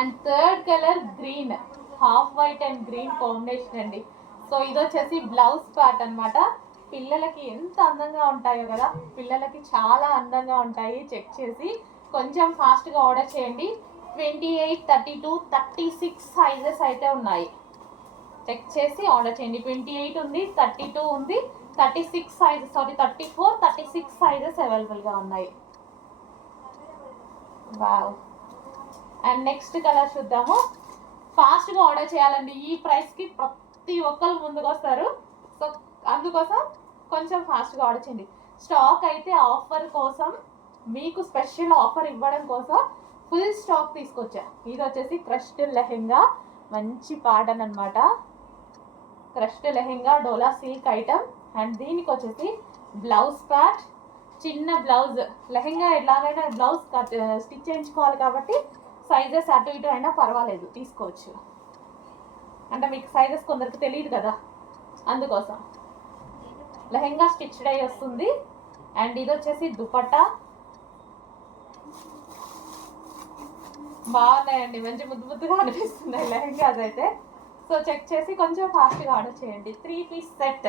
And third colour green, half white and green combination అండి. So ఇది వచ్చేసి blouse part అనమాట. పిల్లలకి ఎంత అందంగా ఉంటాయో కదా, పిల్లలకి చాలా అందంగా ఉంటాయి. చెక్ చేసి కొంచెం ఫాస్ట్గా ఆర్డర్ చేయండి. 28, 32, 36 సైజెస్ అయితే ఉన్నాయి. చెక్ చేసి ఆర్డర్ చేయండి. 28 ఉంది, 32 ఉంది, 36 సైజెస్, 34, 36 సైజెస్ అవైలబుల్గా ఉన్నాయి. వావ్. అండ్ నెక్స్ట్ కలర్ చూద్దాము. ఫాస్ట్గా ఆర్డర్ చేయాలండి. ఈ ప్రైస్కి ప్రతి ఒక్కరు ముందుకు వస్తారు. సో అందుకోసం కొంచెం ఫాస్ట్గా ఆర్డర్ చేయండి. స్టాక్ అయితే ఆఫర్ కోసం, మీకు స్పెషల్ ఆఫర్ ఇవ్వడం కోసం ఫుల్ స్టాక్ తీసుకొచ్చా. ఇది వచ్చేసి క్రష్డ్ లెహెంగా, మంచి ప్యాటర్న్ అనమాట. Crushed lehenga, dola silk item. And దీనికి వచ్చేసి బ్లౌజ్ ప్యాట్, చిన్న బ్లౌజ్. లెహెంగా ఎలాగైనా బ్లౌజ్ స్టిచ్ చేయించుకోవాలి కాబట్టి సైజెస్ అటు ఇటు అయినా పర్వాలేదు, తీసుకోవచ్చు. అంటే మీకు సైజెస్ కొందరికి తెలియదు కదా, అందుకోసం. లెహెంగా స్టిచ్డ్ అయ్యి వస్తుంది. అండ్ ఇది వచ్చేసి దుపట్టా. బాగున్నాయండి, మంచి ముద్దు ముద్దుగా అనిపిస్తున్నాయి లెహెంగాస్ అయితే. సో చెక్ చేసి కొంచెం ఫాస్ట్గా ఆర్డర్ చేయండి. 3 పీస్ సెట్.